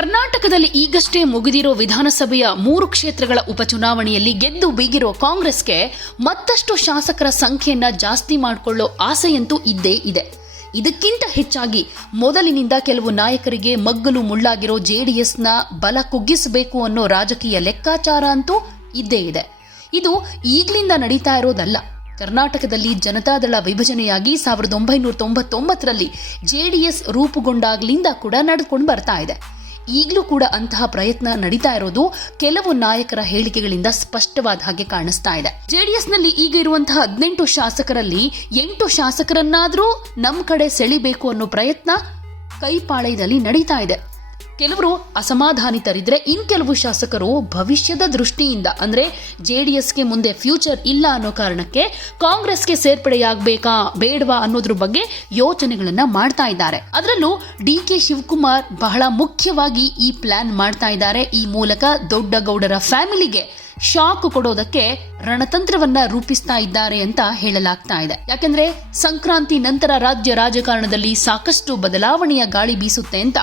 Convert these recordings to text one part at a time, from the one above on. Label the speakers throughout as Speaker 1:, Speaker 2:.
Speaker 1: ಕರ್ನಾಟಕದಲ್ಲಿ ಈಗಷ್ಟೇ ಮುಗಿದಿರೋ ವಿಧಾನಸಭೆಯ ಮೂರು ಕ್ಷೇತ್ರಗಳ ಉಪಚುನಾವಣೆಯಲ್ಲಿ ಗೆದ್ದು ಬೀಗಿರೋ ಕಾಂಗ್ರೆಸ್ಗೆ ಮತ್ತಷ್ಟು ಶಾಸಕರ ಸಂಖ್ಯೆಯನ್ನ ಜಾಸ್ತಿ ಮಾಡಿಕೊಳ್ಳೋ ಆಸೆಯಂತೂ ಇದ್ದೇ ಇದೆ. ಇದಕ್ಕಿಂತ ಹೆಚ್ಚಾಗಿ ಮೊದಲಿನಿಂದ ಕೆಲವು ನಾಯಕರಿಗೆ ಮಗ್ಗಲು ಮುಳ್ಳಾಗಿರೋ ಜೆಡಿಎಸ್ನ ಬಲ ಕುಗ್ಗಿಸಬೇಕು ಅನ್ನೋ ರಾಜಕೀಯ ಲೆಕ್ಕಾಚಾರ ಅಂತೂ ಇದ್ದೇ ಇದೆ. ಇದು ಈಗ್ಲಿಂದ ನಡೀತಾ ಇರೋದಲ್ಲ. ಕರ್ನಾಟಕದಲ್ಲಿ ಜನತಾದಳ ವಿಭಜನೆಯಾಗಿ ಸಾವಿರದ ಒಂಬೈನೂರ ತೊಂಬತ್ತೊಂಬತ್ತರಲ್ಲಿ ಜೆಡಿಎಸ್ ರೂಪುಗೊಂಡಾಗ್ಲಿಂದ ಕೂಡ ನಡೆದುಕೊಂಡು ಬರ್ತಾ ಇದೆ. ಈಗಲೂ ಕೂಡ ಅಂತಹ ಪ್ರಯತ್ನ ನಡೀತಾ ಇರೋದು ಕೆಲವು ನಾಯಕರ ಹೇಳಿಕೆಗಳಿಂದ ಸ್ಪಷ್ಟವಾದ ಹಾಗೆ ಕಾಣಿಸ್ತಾ ಇದೆ. ಜೆಡಿಎಸ್ನಲ್ಲಿ ಈಗ ಇರುವಂತಹ ಹದಿನೆಂಟು ಶಾಸಕರಲ್ಲಿ ಎಂಟು ಶಾಸಕರನ್ನಾದರೂ ನಮ್ಮ ಕಡೆ ಸೆಳಿಬೇಕು ಅನ್ನೋ ಪ್ರಯತ್ನ ಕೈಪಾಳೆಯಲ್ಲಿ ನಡೀತಾ ಇದೆ. ಕೆಲವರು ಅಸಮಾಧಾನಿತರಿದ್ರೆ ಇನ್ ಕೆಲವು ಶಾಸಕರು ಭವಿಷ್ಯದ ದೃಷ್ಟಿಯಿಂದ, ಅಂದ್ರೆ ಎಸ್ಗೆ ಮುಂದೆ ಫ್ಯೂಚರ್ ಇಲ್ಲ ಅನ್ನೋ ಕಾರಣಕ್ಕೆ ಕಾಂಗ್ರೆಸ್ಗೆ ಸೇರ್ಪಡೆಯಾಗಬೇಕಾ, ಬೇಡವಾ ಅನ್ನೋದ್ರ ಬಗ್ಗೆ ಯೋಚನೆಗಳನ್ನ ಮಾಡ್ತಾ ಇದ್ದಾರೆ. ಅದರಲ್ಲೂ ಡಿ ಕೆ ಶಿವಕುಮಾರ್ ಬಹಳ ಮುಖ್ಯವಾಗಿ ಈ ಪ್ಲಾನ್ ಮಾಡ್ತಾ ಇದ್ದಾರೆ. ಈ ಮೂಲಕ ದೊಡ್ಡಗೌಡರ ಫ್ಯಾಮಿಲಿಗೆ ಶಾಕ್ ಕೊಡೋದಕ್ಕೆ ರಣತಂತ್ರವನ್ನ ರೂಪಿಸ್ತಾ ಇದ್ದಾರೆ ಅಂತ ಹೇಳಲಾಗ್ತಾ ಇದೆ. ಯಾಕಂದ್ರೆ ಸಂಕ್ರಾಂತಿ ನಂತರ ರಾಜ್ಯ ರಾಜಕಾರಣದಲ್ಲಿ ಸಾಕಷ್ಟು ಬದಲಾವಣೆಯ ಗಾಳಿ ಬೀಸುತ್ತೆ ಅಂತ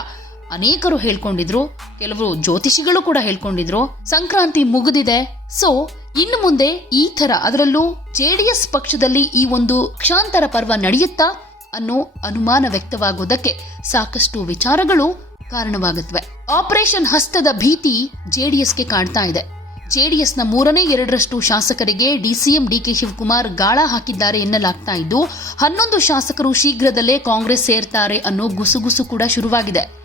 Speaker 1: ಅನೇಕರು ಹೇಳ್ಕೊಂಡಿದ್ರು, ಕೆಲವರು ಜ್ಯೋತಿಷಿಗಳು ಕೂಡ ಹೇಳ್ಕೊಂಡಿದ್ರು, ಸಂಕ್ರಾಂತಿ ಮುಗಿದಿದೆ. ಸೊ ಇನ್ನು ಮುಂದೆ ಈ ತರ ಅದರಲ್ಲೂ ಜೆಡಿಎಸ್ ಪಕ್ಷದಲ್ಲಿ ಈ ಒಂದು ಕ್ಷಾಂತರ ಪರ್ವ ನಡೆಯುತ್ತಾ ಅನ್ನೋ ಅನುಮಾನ ವ್ಯಕ್ತವಾಗುವುದಕ್ಕೆ ಸಾಕಷ್ಟು ವಿಚಾರಗಳು ಕಾರಣವಾಗುತ್ತವೆ. ಆಪರೇಷನ್ ಹಸ್ತದ ಭೀತಿ ಜೆಡಿಎಸ್ಗೆ ಕಾಣ್ತಾ ಇದೆ. ಜೆಡಿಎಸ್ನ ಮೂರನೇ ಎರಡರಷ್ಟು ಶಾಸಕರಿಗೆ ಡಿಸಿಎಂ ಡಿಕೆ ಶಿವಕುಮಾರ್ ಗಾಳ ಹಾಕಿದ್ದಾರೆ ಎನ್ನಲಾಗ್ತಾ ಇದ್ದು, ಹನ್ನೊಂದು ಶಾಸಕರು ಶೀಘ್ರದಲ್ಲೇ ಕಾಂಗ್ರೆಸ್ ಸೇರ್ತಾರೆ ಅನ್ನೋ ಗುಸುಗುಸು ಕೂಡ ಶುರುವಾಗಿದೆ.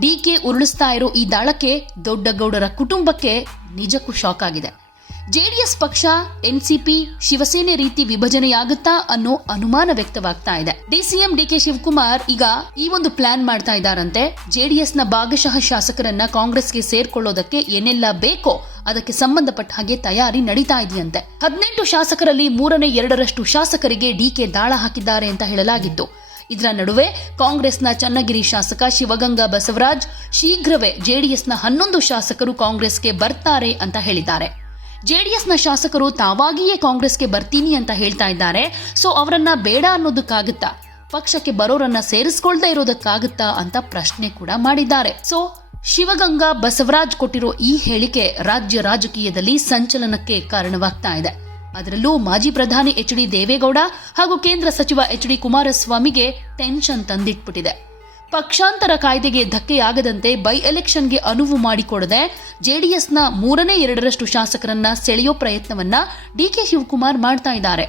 Speaker 1: ಡಿಕೆ ಉರುಳಿಸ್ತಾ ಇರೋ ಈ ದಾಳಕ್ಕೆ ದೊಡ್ಡಗೌಡರ ಕುಟುಂಬಕ್ಕೆ ನಿಜಕ್ಕೂ ಶಾಕ್ ಆಗಿದೆ. ಜೆಡಿಎಸ್ ಪಕ್ಷ, ಎನ್ಸಿಪಿ, ಶಿವಸೇನೆ ರೀತಿ ವಿಭಜನೆಯಾಗುತ್ತಾ ಅನ್ನೋ ಅನುಮಾನ ವ್ಯಕ್ತವಾಗ್ತಾ ಇದೆ. ಡಿಸಿಎಂ ಡಿಕೆ ಶಿವಕುಮಾರ್ ಈಗ ಈ ಒಂದು ಪ್ಲಾನ್ ಮಾಡ್ತಾ ಇದ್ದಾರಂತೆ. ಜೆಡಿಎಸ್ನ ಭಾಗಶಃ ಶಾಸಕರನ್ನ ಕಾಂಗ್ರೆಸ್ಗೆ ಸೇರ್ಕೊಳ್ಳೋದಕ್ಕೆ ಏನೆಲ್ಲ ಬೇಕೋ ಅದಕ್ಕೆ ಸಂಬಂಧಪಟ್ಟ ಹಾಗೆ ತಯಾರಿ ನಡೀತಾ ಇದೆಯಂತೆ. ಹದಿನೆಂಟು ಶಾಸಕರಲ್ಲಿ ಮೂರನೇ ಎರಡರಷ್ಟು ಶಾಸಕರಿಗೆ ಡಿಕೆ ದಾಳ ಹಾಕಿದ್ದಾರೆ ಅಂತ ಹೇಳಲಾಗಿತ್ತು. ಇದರ ನಡುವೆ ಕಾಂಗ್ರೆಸ್ನ ಚನ್ನಗಿರಿ ಶಾಸಕ ಶಿವಗಂಗಾ ಬಸವರಾಜ್ ಶೀಘ್ರವೇ ಜೆಡಿಎಸ್ನ ಹನ್ನೊಂದು ಶಾಸಕರು ಕಾಂಗ್ರೆಸ್ಗೆ ಬರ್ತಾರೆ ಅಂತ ಹೇಳಿದ್ದಾರೆ. ಜೆಡಿಎಸ್ನ ಶಾಸಕರು ತಾವಾಗಿಯೇ ಕಾಂಗ್ರೆಸ್ಗೆ ಬರ್ತೀನಿ ಅಂತ ಹೇಳ್ತಾ ಇದ್ದಾರೆ. ಸೊ ಅವರನ್ನ ಬೇಡ ಅನ್ನೋದಕ್ಕಾಗುತ್ತಾ? ಪಕ್ಷಕ್ಕೆ ಬರೋರನ್ನ ಸೇರಿಸ್ಕೊಳ್ದೇ ಇರೋದಕ್ಕಾಗುತ್ತಾ ಅಂತ ಪ್ರಶ್ನೆ ಕೂಡ ಮಾಡಿದ್ದಾರೆ. ಸೊ ಶಿವಗಂಗಾ ಬಸವರಾಜ್ ಕೊಟ್ಟಿರೋ ಈ ಹೇಳಿಕೆ ರಾಜ್ಯ ರಾಜಕೀಯದಲ್ಲಿ ಸಂಚಲನಕ್ಕೆ ಕಾರಣವಾಗ್ತಾ ಇದೆ. ಅದರಲ್ಲೂ ಮಾಜಿ ಪ್ರಧಾನಿ ಎಚ್ ಡಿ ದೇವೇಗೌಡ ಹಾಗೂ ಕೇಂದ್ರ ಸಚಿವ ಎಚ್ ಡಿ ಕುಮಾರಸ್ವಾಮಿಗೆ ಟೆನ್ಷನ್ ತಂದಿಟ್ಬಿಟ್ಟಿದೆ. ಪಕ್ಷಾಂತರ ಕಾಯ್ದೆಗೆ ಧಕ್ಕೆಯಾಗದಂತೆ ಬೈ ಎಲೆಕ್ಷನ್ಗೆ ಅನುವು ಮಾಡಿಕೊಡದೆ ಜೆಡಿಎಸ್ನ ಮೂರನೇ ಎರಡರಷ್ಟು ಶಾಸಕರನ್ನ ಸೆಳೆಯೋ ಪ್ರಯತ್ನವನ್ನ ಡಿಕೆ ಶಿವಕುಮಾರ್ ಮಾಡ್ತಾ ಇದ್ದಾರೆ.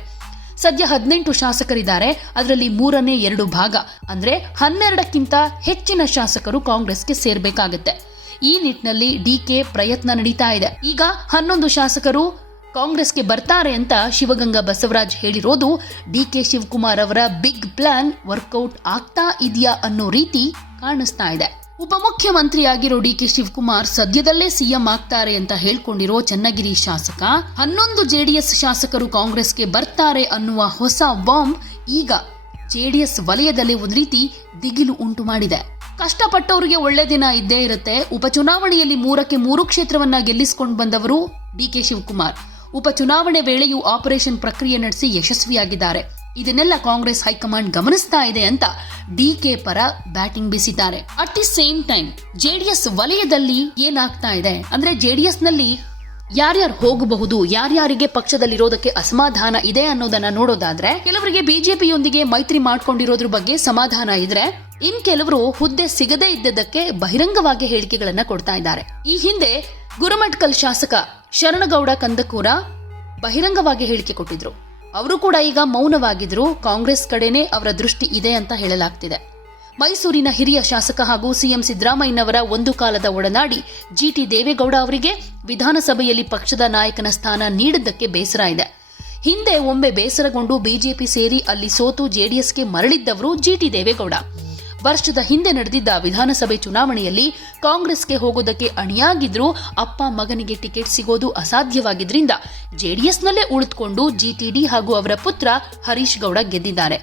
Speaker 1: ಸದ್ಯ ಹದಿನೆಂಟು ಶಾಸಕರಿದ್ದಾರೆ, ಅದರಲ್ಲಿ ಮೂರನೇ ಎರಡು ಭಾಗ, ಅಂದ್ರೆ ಹನ್ನೆರಡಕ್ಕಿಂತ ಹೆಚ್ಚಿನ ಶಾಸಕರು ಕಾಂಗ್ರೆಸ್ಗೆ ಸೇರ್ಬೇಕಾಗತ್ತೆ. ಈ ನಿಟ್ಟಿನಲ್ಲಿ ಡಿಕೆ ಪ್ರಯತ್ನ ನಡೀತಾ ಇದೆ. ಈಗ ಹನ್ನೊಂದು ಶಾಸಕರು ಕಾಂಗ್ರೆಸ್ಗೆ ಬರ್ತಾರೆ ಅಂತ ಶಿವಗಂಗಾ ಬಸವರಾಜ್ ಹೇಳಿರೋದು ಡಿ ಕೆ ಶಿವಕುಮಾರ್ ಅವರ ಬಿಗ್ ಪ್ಲಾನ್ ವರ್ಕೌಟ್ ಆಗ್ತಾ ಇದೆಯಾ ಅನ್ನೋ ರೀತಿ ಕಾಣಿಸ್ತಾ ಇದೆ. ಉಪಮುಖ್ಯಮಂತ್ರಿಯಾಗಿರೋ ಡಿಕೆ ಶಿವಕುಮಾರ್ ಸದ್ಯದಲ್ಲೇ ಸಿಎಂ ಆಗ್ತಾರೆ ಅಂತ ಹೇಳ್ಕೊಂಡಿರೋ ಚನ್ನಗಿರಿ ಶಾಸಕ, ಹನ್ನೊಂದು ಜೆಡಿಎಸ್ ಶಾಸಕರು ಕಾಂಗ್ರೆಸ್ಗೆ ಬರ್ತಾರೆ ಅನ್ನುವ ಹೊಸ ಬಾಂಬ್ ಈಗ ಜೆಡಿಎಸ್ ವಲಯದಲ್ಲಿ ಒಂದು ರೀತಿ ದಿಗಿಲು ಉಂಟು ಮಾಡಿದೆ. ಕಷ್ಟಪಟ್ಟವರಿಗೆ ಒಳ್ಳೆ ದಿನ ಇದ್ದೇ ಇರುತ್ತೆ. ಉಪಚುನಾವಣೆಯಲ್ಲಿ ಮೂರಕ್ಕೆ ಮೂರು ಕ್ಷೇತ್ರವನ್ನ ಗೆಲ್ಲಿಸಿಕೊಂಡು ಬಂದವರು ಡಿ ಕೆ ಶಿವಕುಮಾರ್. ಉಪಚುನಾವಣೆ ವೇಳೆಯೂ ಆಪರೇಷನ್ ಪ್ರಕ್ರಿಯೆ ನಡೆಸಿ ಯಶಸ್ವಿಯಾಗಿದ್ದಾರೆ. ಇದನ್ನೆಲ್ಲ ಕಾಂಗ್ರೆಸ್ ಹೈಕಮಾಂಡ್ ಗಮನಿಸ್ತಾ ಇದೆ ಅಂತ ಡಿಕೆ ಪರ ಬ್ಯಾಟಿಂಗ್ ಬೀಸಿದ್ದಾರೆ. At the same time JDS ವಲಯದಲ್ಲಿ ಏನಾಗ್ತಾ ಇದೆ? ಅಂದ್ರೆ ಜೆಡಿಎಸ್ನಲ್ಲಿ ಯಾರ್ಯಾರು ಹೋಗಬಹುದು, ಯಾರ್ಯಾರಿಗೆ ಪಕ್ಷದಲ್ಲಿರೋದಕ್ಕೆ ಅಸಮಾಧಾನ ಇದೆ ಅನ್ನೋದನ್ನ ನೋಡೋದಾದ್ರೆ, ಕೆಲವರಿಗೆ ಬಿಜೆಪಿಯೊಂದಿಗೆ ಮೈತ್ರಿ ಮಾಡ್ಕೊಂಡಿರೋದ್ರ ಬಗ್ಗೆ ಸಮಾಧಾನ ಇದ್ರೆ, ಇನ್ ಕೆಲವರು ಹುದ್ದೆ ಸಿಗದೇ ಇದ್ದದಕ್ಕೆ ಬಹಿರಂಗವಾಗಿ ಹೇಳಿಕೆಗಳನ್ನ ಕೊಡ್ತಾ ಇದ್ದಾರೆ. ಈ ಹಿಂದೆ ಗುರುಮಠಕಲ್ ಶಾಸಕ ಶರಣಗೌಡ ಕಂದಕೂರ ಬಹಿರಂಗವಾಗಿ ಹೇಳಿಕೆ ಕೊಟ್ಟಿದ್ರು. ಅವರು ಕೂಡ ಈಗ ಮೌನವಾಗಿದ್ರು. ಕಾಂಗ್ರೆಸ್ ಕಡೆನೇ ಅವರ ದೃಷ್ಟಿ ಇದೆ ಅಂತ ಹೇಳಲಾಗ್ತಿದೆ. ಮೈಸೂರಿನ ಹಿರಿಯ ಶಾಸಕ ಹಾಗೂ ಸಿಎಂ ಸಿದ್ದರಾಮಯ್ಯನವರ ಒಂದು ಕಾಲದ ಒಡನಾಡಿ ಜಿಟಿ ದೇವೇಗೌಡ ಅವರಿಗೆ ವಿಧಾನಸಭೆಯಲ್ಲಿ ಪಕ್ಷದ ನಾಯಕನ ಸ್ಥಾನ ನೀಡಿದ್ದಕ್ಕೆ ಬೇಸರ ಇದೆ. ಹಿಂದೆ ಒಮ್ಮೆ ಬೇಸರಗೊಂಡು ಬಿಜೆಪಿ ಸೇರಿ ಅಲ್ಲಿ ಸೋತು ಜೆಡಿಎಸ್ಗೆ ಮರಳಿದ್ದವರು ಜಿಟಿ ದೇವೇಗೌಡ. ವರ್ಷದ ಹಿಂದೆ ನಡೆದಿದ್ದ ವಿಧಾನಸಭೆ ಚುನಾವಣೆಯಲ್ಲಿ ಕಾಂಗ್ರೆಸ್ಗೆ ಹೋಗೋದಕ್ಕೆ ಅಣಿಯಾಗಿದ್ರೂ ಅಪ್ಪ ಮಗನಿಗೆ ಟಿಕೆಟ್ ಸಿಗೋದು ಅಸಾಧ್ಯವಾಗಿದ್ರಿಂದ ಜೆಡಿಎಸ್ನಲ್ಲೇ ಉಳಿದುಕೊಂಡು ಜಿಟಿಡಿ ಹಾಗೂ ಅವರ ಪುತ್ರ ಹರೀಶ್ ಗೌಡ ಗೆದ್ದಿದ್ದಾರೆ.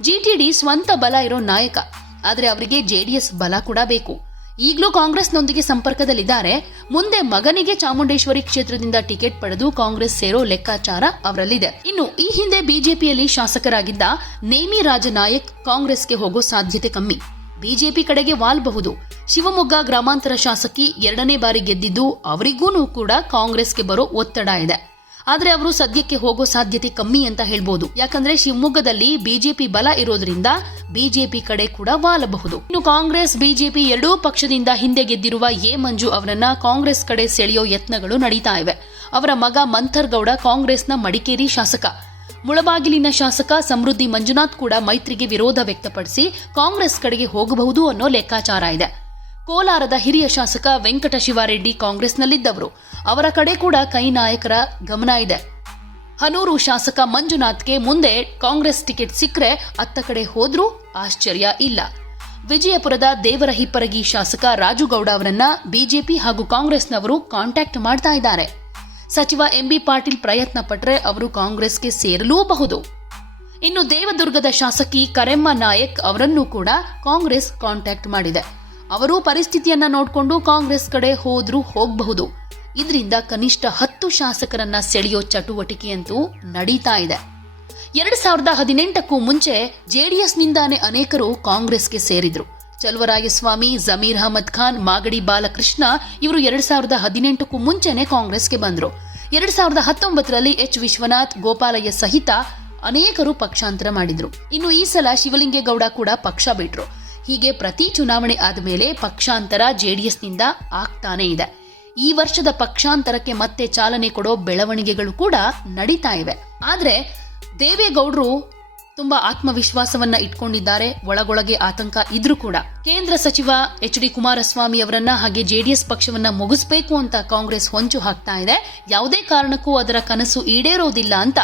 Speaker 1: ಜಿಟಿಡಿ ಸ್ವಂತ ಬಲ ಇರೋ ನಾಯಕ, ಆದರೆ ಅವರಿಗೆ ಜೆಡಿಎಸ್ ಬಲ ಕೂಡ ಬೇಕು. ಈಗಲೂ ಕಾಂಗ್ರೆಸ್ನೊಂದಿಗೆ ಸಂಪರ್ಕದಲ್ಲಿದ್ದಾರೆ. ಮುಂದೆ ಮಗನಿಗೆ ಚಾಮುಂಡೇಶ್ವರಿ ಕ್ಷೇತ್ರದಿಂದ ಟಿಕೆಟ್ ಪಡೆದು ಕಾಂಗ್ರೆಸ್ ಸೇರೋ ಲೆಕ್ಕಾಚಾರ ಅವರಲ್ಲಿದೆ. ಇನ್ನು ಈ ಹಿಂದೆ ಬಿಜೆಪಿಯಲ್ಲಿ ಶಾಸಕರಾಗಿದ್ದ ನೇಮಿ ರಾಜನಾಯಕ್ ಕಾಂಗ್ರೆಸ್ಗೆ ಹೋಗೋ ಸಾಧ್ಯತೆ ಕಮ್ಮಿ. ಬಿಜೆಪಿ ಕಡೆಗೆ ವಾಲ್ಬಹುದು ಶಿವಮೊಗ್ಗ ಗ್ರಾಮಾಂತರ ಶಾಸಕಿ ಎರಡನೇ ಬಾರಿ ಗೆದ್ದಿದ್ದು ಅವರಿಗೂ ಕೂಡ ಕಾಂಗ್ರೆಸ್ಗೆ ಬರೋ ಒತ್ತಡ ಇದೆ. ಆದ್ರೆ ಅವರು ಸದ್ಯಕ್ಕೆ ಹೋಗೋ ಸಾಧ್ಯತೆ ಕಮ್ಮಿ ಅಂತ ಹೇಳ್ಬೋದು. ಯಾಕಂದ್ರೆ ಶಿವಮೊಗ್ಗದಲ್ಲಿ ಬಿಜೆಪಿ ಬಲ ಇರೋದ್ರಿಂದ ಬಿಜೆಪಿ ಕಡೆ ಕೂಡ ವಾಲಬಹುದು. ಇನ್ನು ಕಾಂಗ್ರೆಸ್, ಬಿಜೆಪಿ ಎರಡೂ ಪಕ್ಷದಿಂದ ಹಿಂದೆ ಗೆದ್ದಿರುವ ಎ ಮಂಜು ಅವರನ್ನ ಕಾಂಗ್ರೆಸ್ ಕಡೆ ಸೆಳೆಯೋ ಯತ್ನಗಳು ನಡೀತಾ ಇವೆ. ಅವರ ಮಗ ಮಂಥರ್ ಗೌಡ ಕಾಂಗ್ರೆಸ್ನ ಮಡಿಕೇರಿ ಶಾಸಕ. ಮುಳಬಾಗಿಲಿನ ಶಾಸಕ ಸಮೃದ್ಧಿ ಮಂಜುನಾಥ್ ಕೂಡ ಮೈತ್ರಿಗೆ ವಿರೋಧ ವ್ಯಕ್ತಪಡಿಸಿ ಕಾಂಗ್ರೆಸ್ ಕಡೆಗೆ ಹೋಗಬಹುದು ಅನ್ನೋ ಲೆಕ್ಕಾಚಾರ ಇದೆ. ಕೋಲಾರದ ಹಿರಿಯ ಶಾಸಕ ವೆಂಕಟ ಶಿವಾರೆಡ್ಡಿ ಕಾಂಗ್ರೆಸ್ನಲ್ಲಿದ್ದವರು. ಅವರ ಕಡೆ ಕೂಡ ಕೈ ನಾಯಕರ ಗಮನ ಇದೆ. ಹನೂರು ಶಾಸಕ ಮಂಜುನಾಥ್ಗೆ ಮುಂದೆ ಕಾಂಗ್ರೆಸ್ ಟಿಕೆಟ್ ಸಿಕ್ಕರೆ ಅತ್ತ ಕಡೆ ಹೋದ್ರೂ ಆಶ್ಚರ್ಯ ಇಲ್ಲ. ವಿಜಯಪುರದ ದೇವರ ಹಿಪ್ಪರಗಿ ಶಾಸಕ ರಾಜುಗೌಡ ಅವರನ್ನ ಬಿಜೆಪಿ ಹಾಗೂ ಕಾಂಗ್ರೆಸ್ನವರು ಕಾಂಟ್ಯಾಕ್ಟ್ ಮಾಡ್ತಾ ಇದ್ದಾರೆ. ಸಚಿವ ಎಂಬಿ ಪಾಟೀಲ್ ಪ್ರಯತ್ನ ಪಟ್ಟರೆ ಅವರು ಕಾಂಗ್ರೆಸ್ಗೆ ಸೇರಲೂಬಹುದು. ಇನ್ನು ದೇವದುರ್ಗದ ಶಾಸಕಿ ಕರೆಮ್ಮ ನಾಯಕ್ ಅವರನ್ನು ಕೂಡ ಕಾಂಗ್ರೆಸ್ ಕಾಂಟ್ಯಾಕ್ಟ್ ಮಾಡಿದೆ. ಅವರು ಪರಿಸ್ಥಿತಿಯನ್ನ ನೋಡಿಕೊಂಡು ಕಾಂಗ್ರೆಸ್ ಕಡೆ ಹೋದ್ರೂ ಹೋಗಬಹುದು. ಇದರಿಂದ ಕನಿಷ್ಠ ಹತ್ತು ಶಾಸಕರನ್ನ ಸೆಳೆಯೋ ಚಟುವಟಿಕೆಯಂತೂ ನಡೀತಾ ಇದೆ. ಎರಡ್ ಸಾವಿರದ ಹದಿನೆಂಟಕ್ಕೂ ಮುಂಚೆ ಜೆಡಿಎಸ್ನಿಂದಾನೇ ಅನೇಕರು ಕಾಂಗ್ರೆಸ್ಗೆ ಸೇರಿದ್ರು. ಚಲುವರಾಯಸ್ವಾಮಿ, ಜಮೀರ್ ಅಹಮದ್ ಖಾನ್, ಮಾಗಡಿ ಬಾಲಕೃಷ್ಣ ಇವರು ಎರಡ್ ಸಾವಿರದ ಹದಿನೆಂಟಕ್ಕೂ ಮುಂಚೆನೆ ಕಾಂಗ್ರೆಸ್ಗೆ ಬಂದ್ರು. ಎರಡ್ ಸಾವಿರದ ಹತ್ತೊಂಬತ್ತರಲ್ಲಿ ಎಚ್. ವಿಶ್ವನಾಥ್, ಗೋಪಾಲಯ್ಯ ಸಹಿತ ಅನೇಕರು ಪಕ್ಷಾಂತರ ಮಾಡಿದ್ರು. ಇನ್ನು ಈ ಸಲ ಶಿವಲಿಂಗೇಗೌಡ ಕೂಡ ಪಕ್ಷ ಬಿಟ್ರು. ಹೀಗೆ ಪ್ರತಿ ಚುನಾವಣೆ ಆದಮೇಲೆ ಪಕ್ಷಾಂತರ ಜೆಡಿಎಸ್ನಿಂದ ಆಗ್ತಾನೆ ಇದೆ. ಈ ವರ್ಷದ ಪಕ್ಷಾಂತರಕ್ಕೆ ಮತ್ತೆ ಚಾಲನೆ ಕೊಡೋ ಬೆಳವಣಿಗೆಗಳು ಕೂಡ ನಡೀತಾ ಇವೆ. ಆದ್ರೆ ದೇವೇಗೌಡರು ತುಂಬಾ ಆತ್ಮವಿಶ್ವಾಸವನ್ನ ಇಟ್ಕೊಂಡಿದ್ದಾರೆ, ಒಳಗೊಳಗೆ ಆತಂಕ ಇದ್ರೂ ಕೂಡ. ಕೇಂದ್ರ ಸಚಿವ ಎಚ್ ಡಿ ಕುಮಾರಸ್ವಾಮಿ ಅವರನ್ನ ಹಾಗೆ ಜೆಡಿಎಸ್ ಪಕ್ಷವನ್ನ ಮುಗಿಸ್ಬೇಕು ಅಂತ ಕಾಂಗ್ರೆಸ್ ಹೊಂಚು ಹಾಕ್ತಾ ಇದೆ. ಯಾವುದೇ ಕಾರಣಕ್ಕೂ ಅದರ ಕನಸು ಈಡೇರೋದಿಲ್ಲ ಅಂತ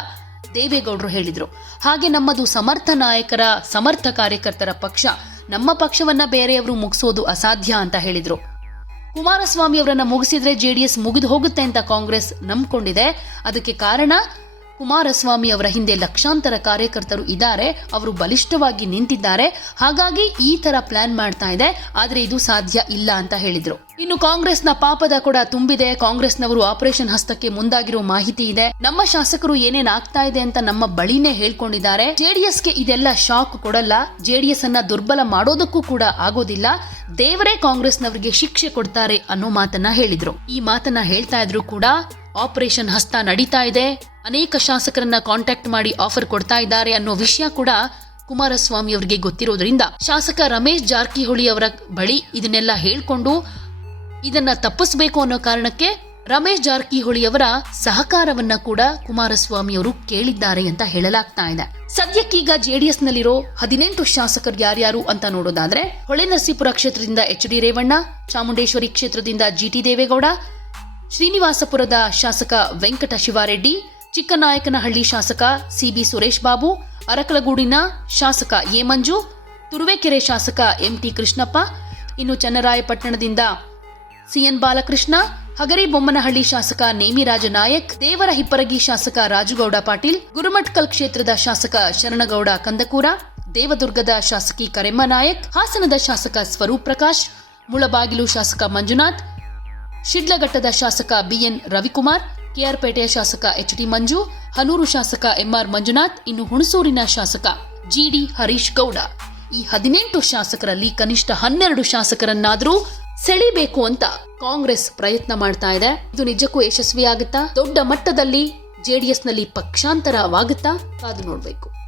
Speaker 1: ದೇವೇಗೌಡರು ಹೇಳಿದರು. ಹಾಗೆ ನಮ್ಮದು ಸಮರ್ಥ ನಾಯಕರ, ಸಮರ್ಥ ಕಾರ್ಯಕರ್ತರ ಪಕ್ಷ ನಮ್ಮ ಪಕ್ಷವನ್ನ ಬೇರೆಯವರು ಮುಗಿಸೋದು ಅಸಾಧ್ಯ ಅಂತ ಹೇಳಿದ್ರು. ಕುಮಾರಸ್ವಾಮಿ ಅವರನ್ನ ಮುಗಿಸಿದ್ರೆ ಜೆಡಿಎಸ್ ಮುಗಿದು ಹೋಗುತ್ತೆ ಅಂತ ಕಾಂಗ್ರೆಸ್ ನಂಬಿಕೊಂಡಿದೆ. ಅದಕ್ಕೆ ಕಾರಣ ಕುಮಾರಸ್ವಾಮಿ ಅವರ ಹಿಂದೆ ಲಕ್ಷಾಂತರ ಕಾರ್ಯಕರ್ತರು ಇದ್ದಾರೆ, ಅವರು ಬಲಿಷ್ಠವಾಗಿ ನಿಂತಿದ್ದಾರೆ. ಹಾಗಾಗಿ ಈ ತರ ಪ್ಲಾನ್ ಮಾಡ್ತಾ ಇದೆ, ಆದ್ರೆ ಇದು ಸಾಧ್ಯ ಇಲ್ಲ ಅಂತ ಹೇಳಿದ್ರು. ಇನ್ನು ಕಾಂಗ್ರೆಸ್ನ ಪಾಪದ ಕೂಡ ತುಂಬಿದೆ, ಕಾಂಗ್ರೆಸ್ನವರು ಆಪರೇಷನ್ ಹಸ್ತಕ್ಕೆ ಮುಂದಾಗಿರೋ ಮಾಹಿತಿ ಇದೆ. ನಮ್ಮ ಶಾಸಕರು ಏನೇನ್ ಆಗ್ತಾ ಇದೆ ಅಂತ ನಮ್ಮ ಬಳಿನೇ ಹೇಳ್ಕೊಂಡಿದ್ದಾರೆ. ಜೆಡಿಎಸ್ಗೆ ಇದೆಲ್ಲ ಶಾಕ್ ಕೊಡಲ್ಲ ಜೆಡಿಎಸ್ ಅನ್ನ ದುರ್ಬಲ ಮಾಡೋದಕ್ಕೂ ಕೂಡ ಆಗೋದಿಲ್ಲ. ದೇವರೇ ಕಾಂಗ್ರೆಸ್ನವರಿಗೆ ಶಿಕ್ಷೆ ಕೊಡ್ತಾರೆ ಅನ್ನೋ ಮಾತನ್ನ ಹೇಳಿದ್ರು. ಈ ಮಾತನ್ನ ಹೇಳ್ತಾ ಇದ್ರು ಕೂಡ ಆಪರೇಷನ್ ಹಸ್ತ ನಡೀತಾ ಇದೆ. ಅನೇಕ ಶಾಸಕರನ್ನ ಕಾಂಟ್ಯಾಕ್ಟ್ ಮಾಡಿ ಆಫರ್ ಕೊಡ್ತಾ ಇದ್ದಾರೆ ಅನ್ನೋ ವಿಷಯ ಕೂಡ ಕುಮಾರಸ್ವಾಮಿ ಅವರಿಗೆ ಗೊತ್ತಿರೋದ್ರಿಂದ ಶಾಸಕ ರಮೇಶ್ ಜಾರಕಿಹೊಳಿ ಅವರ ಬಳಿ ಇದನ್ನೆಲ್ಲ ಹೇಳ್ಕೊಂಡು ಇದನ್ನ ತಪ್ಪಿಸಬೇಕು ಅನ್ನೋ ಕಾರಣಕ್ಕೆ ರಮೇಶ್ ಜಾರಕಿಹೊಳಿ ಅವರ ಸಹಕಾರವನ್ನ ಕೂಡ ಕುಮಾರಸ್ವಾಮಿ ಅವರು ಕೇಳಿದ್ದಾರೆ ಅಂತ ಹೇಳಲಾಗ್ತಾ ಇದೆ. ಸದ್ಯಕ್ಕೀಗ ಜೆಡಿಎಸ್ ನಲ್ಲಿರೋ ಹದಿನೆಂಟು ಶಾಸಕರು ಯಾರ್ಯಾರು ಅಂತ ನೋಡೋದಾದ್ರೆ ಹೊಳೆನರಸೀಪುರ ಕ್ಷೇತ್ರದಿಂದ ಎಚ್ ಡಿ ರೇವಣ್ಣ, ಚಾಮುಂಡೇಶ್ವರಿ ಕ್ಷೇತ್ರದಿಂದ ಜಿಟಿ ದೇವೇಗೌಡ ಶ್ರೀನಿವಾಸಪುರದ ಶಾಸಕ ವೆಂಕಟ ಶಿವಾರೆಡ್ಡಿ, ಚಿಕ್ಕನಾಯಕನಹಳ್ಳಿ ಶಾಸಕ ಸಿಬಿ ಸುರೇಶ್ ಬಾಬು, ಅರಕಲಗೂಡಿನ ಶಾಸಕ ಎ ಮಂಜು, ತುರುವೇಕೆರೆ ಶಾಸಕ ಎಂಟಿ ಕೃಷ್ಣಪ್ಪ, ಇನ್ನು ಚನ್ನರಾಯಪಟ್ಟಣದಿಂದ ಸಿಎನ್ ಬಾಲಕೃಷ್ಣ ಹಗರಿಬೊಮ್ಮನಹಳ್ಳಿ ಶಾಸಕ ನೇಮಿರಾಜ ನಾಯಕ್, ದೇವರ ಹಿಪ್ಪರಗಿ ಶಾಸಕ ರಾಜುಗೌಡ ಪಾಟೀಲ್ ಗುರುಮಠಕಲ್ ಕ್ಷೇತ್ರದ ಶಾಸಕ ಶರಣಗೌಡ ಕಂದಕೂರ, ದೇವದುರ್ಗದ ಶಾಸಕಿ ಕರೆಮ್ಮ ನಾಯಕ್, ಹಾಸನದ ಶಾಸಕ ಸ್ವರೂಪ್ ಪ್ರಕಾಶ್, ಮುಳಬಾಗಿಲು ಶಾಸಕ ಮಂಜುನಾಥ್ ಶಿಡ್ಲಘಟ್ಟದ ಶಾಸಕ ಬಿಎನ್ ರವಿಕುಮಾರ್, ಕೆಆರ್ಪೇಟೆಯ ಶಾಸಕ ಎಚ್ ಡಿ ಮಂಜು, ಹನೂರು ಶಾಸಕ ಎಂಆರ್ ಮಂಜುನಾಥ್, ಇನ್ನು ಹುಣಸೂರಿನ ಶಾಸಕ ಜಿಡಿ ಹರೀಶ್ ಗೌಡ. ಈ ಹದಿನೆಂಟು ಶಾಸಕರಲ್ಲಿ ಕನಿಷ್ಠ ಹನ್ನೆರಡು ಶಾಸಕರನ್ನಾದರೂ ಸೆಳಿಬೇಕು ಅಂತ ಕಾಂಗ್ರೆಸ್ ಪ್ರಯತ್ನ ಮಾಡ್ತಾ ಇದೆ. ಇದು ನಿಜಕ್ಕೂ ಯಶಸ್ವಿಯಾಗುತ್ತಾ? ದೊಡ್ಡ ಮಟ್ಟದಲ್ಲಿ ಜೆಡಿಎಸ್ನಲ್ಲಿ ಪಕ್ಷಾಂತರವಾಗುತ್ತಾ? ಕಾದು ನೋಡಬೇಕು.